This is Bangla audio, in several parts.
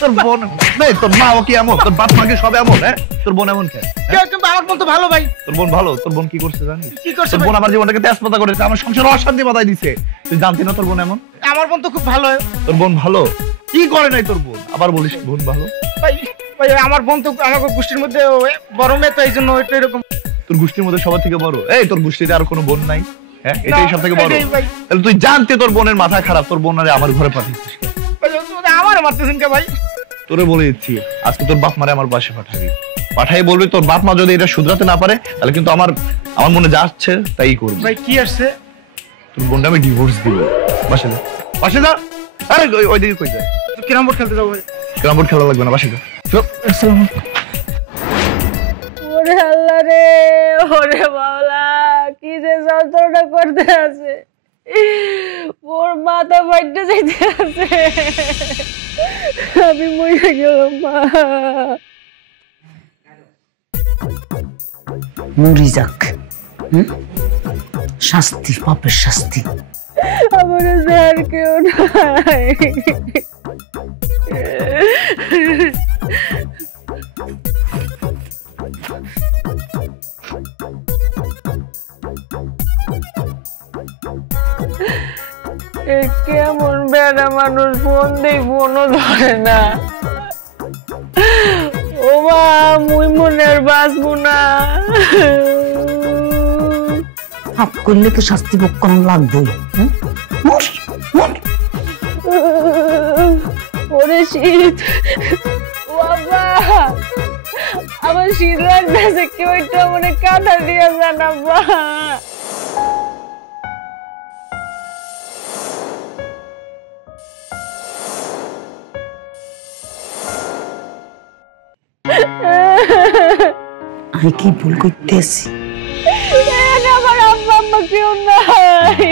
তোর বোন নাই, তোর মা কি এমন, তোর বাপ মাকে সব এমন? হ্যাঁ, তোর বোন এমন কেন? আমার বোন তো ভালো ভাই। তোর বোন ভালো? তোর বোন কি করছে জানিস? কি করছে? তোর বোন আমার জীবনটাকে তেজপাতা করেছে, আমার সংসারে অশান্তি বাধাই দিছে। তুই জানতি না তোর বোন এমন? আমার বোন তো খুব ভালো। তোর বোন ভালো কি করে নাই তোর বোন? আবার বলিস বোন ভালো? ভাই ভাই আমার বোন তো আমার গোষ্ঠীর মধ্যে বড় মেয়ে, তো এই জন্য একটু এরকম। তোর গোষ্ঠীর মধ্যে সবার থেকে বড়? এই তোর গোষ্ঠীতে আর কোনো বোন নাই? হ্যাঁ, এটাই সব থেকে বড়। তাহলে তুই জানতে তোর বোনের মাথা খারাপ, তোর বোন আরে আমার ঘরে পাঠিয়েছিস। আমার মারতেছেন কে ভাই? তোরে বলে দিচ্ছি, আজকে তোর বাপ মারে আমার বাসে পাঠাবি, পাঠাই বলবি তোর বাপ মা যদি এটা শুধরাতে না পারে তাহলে কিন্তু আমার মনে যাচ্ছে তাই করবো। ভাই কি আসছে? তোর বোনটা আমি ডিভোর্স দিব। বাসে যা, বাসে যা। আরে ওইদিকে কই যায়? ক্যারাম বোর্ড খেলতে যাবো ভাই। ক্যারাম বোর্ড খেলা লাগবে না, বাসে যা। ওরে আল্লাহ রে, ওরে বাবা, কি যে যন্ত্রণা করতে আছে, ওর মাথা ফাইটে যাইতে আছে, আমি মরে গেলাম মা। মরি যাক, শাস্তি, পাপের শাস্তি। আমার আর কেউ নাই। কেমন বেড়া মানুষ, ফোন দেই ফোনও ধরে না। ও মা, মুই মনের বাঁচবো না। পাপ করলে তো শাস্তি ভোগ করা লাগবেই। ওরে শীত বাবা, আমার শীত লাগতেছে, কেউ একটা মনে কাঁথা দিয়ে জানাবা। আমি কি ভুল করতেছি? আমার আব্বা আম্মা কেউ নাই,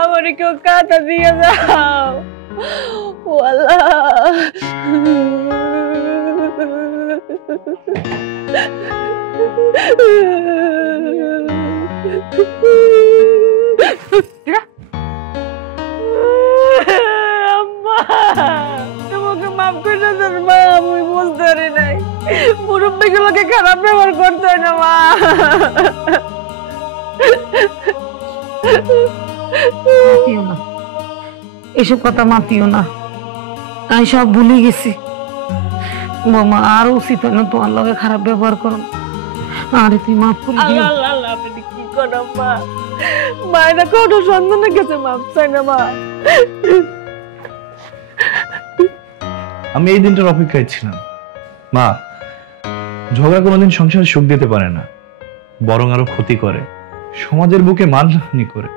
আমার কেউ কাঁথা দিয়ে যাও। ও আল্লাহ, তোমাকে মাফ করে দেন মা, আমি বুঝতে পারি নাই মুরব্বীগুলোকে খারাপ ব্যবহার করতে হয় না মা। মাতিও না, এসব কথা মাতিও না, আমি সব ভুলে গেছি। মামা আর উচিত হয় না তোমার লগে খারাপ ব্যবহার করো। আরে তুই মাফ করে দিও। আমি কি করব মা, মায়েরা কোনো সন্তানের কাছে মাফ চাই না মা। আমি এই দিনটার অপেক্ষায় ছিলাম। মা, ঝগড়া কোনোদিন সংসারে সুখ দিতে পারে না, বরং আরো ক্ষতি করে, সমাজের বুকে মানহানি করে।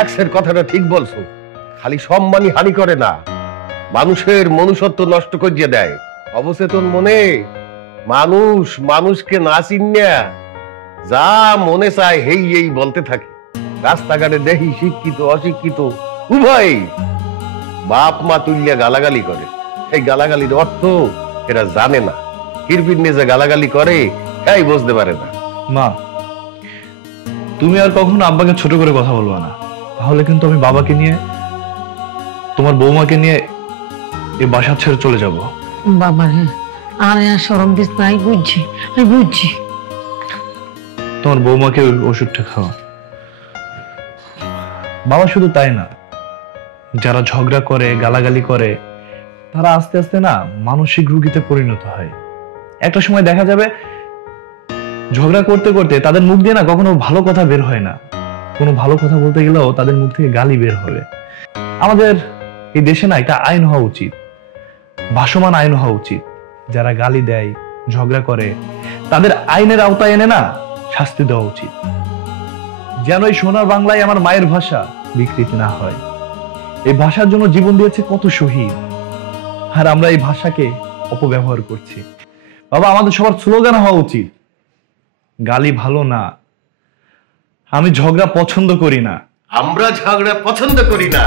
এক্সের কথাটা ঠিক বলছো, খালি সম্মানই হানি করে না, মানুষের মনুষ্যত্ব নষ্ট করিয়ে দেয়। অবচেতন মনে মানুষ মানুষকে না চিনিয়া যা মনে চায় হেই এই বলতে থাকে। রাস্তাঘাটে দেখি শিক্ষিত অশিক্ষিত উভয় বাপ মা তুলিয়া গালাগালি করে। এই গালাগালির অর্থ এরা জানে না, কিরবির নিয়ে যে গালাগালি করে তাই বুঝতে পারে না। মা, তুমি আর কখনো আব্বাকে ছোট করে কথা বলবা না, তাহলে কিন্তু আমি বাবাকে নিয়ে, তোমার বৌমাকে নিয়ে এই বাসা ছেড়ে চলে যাব। বাবা রে, আরে আর শরম দিস না, আমি বুঝছি, আমি বুঝছি। তোমার বৌমাকে ওষুধটা খাও। বাবা শুধু তাই না, যারা ঝগড়া করে গালাগালি করে তারা আস্তে আস্তে না মানসিক রোগীতে পরিণত হয়। একটা সময় দেখা যাবে ঝগড়া করতে করতে তাদের মুখ দিয়ে না কখনো ভালো কথা বের হয় না, কোনো ভালো কথা বলতে গেলেও তাদের মুখ থেকে গালি বের হবে। আমাদের এই দেশে না একটা আইন হওয়া উচিত, ভাসমান আইন হওয়া উচিত। যারা গালি দেয়, ঝগড়া করে, তাদের আইনের আওতায় এনে না শাস্তি দেওয়া উচিত, যেন এই সোনার বাংলায় আমার মায়ের ভাষা বিকৃতি না হয়। এই ভাষার জন্য জীবন দিয়েছে কত শহীদ, আর আমরা এই ভাষাকে অপব্যবহার করছি। বাবা, আমাদের সবার স্লোগান হওয়া উচিত, গালি ভালো না, আমি ঝগড়া পছন্দ করি না, আমরা ঝগড়া পছন্দ করি না।